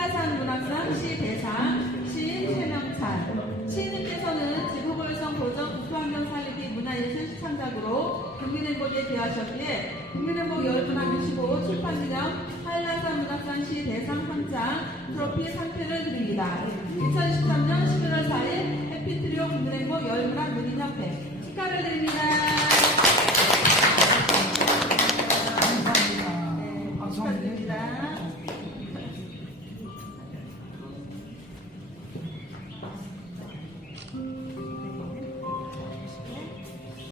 한라산 문학상 시대상 시인 최명찬. 시인님께서는 지구보혈성 보전 국토환경 살리기 문화예술 시창작으로 국민행복에 기여하셨기에 국민행복 열문학유시고 출판기념 한라산 문학상 시대상 3장 트로피 상패를 드립니다. 2023년 11월 4일 해피트리오 국민행복 열문학 문인협회 축하를 드립니다.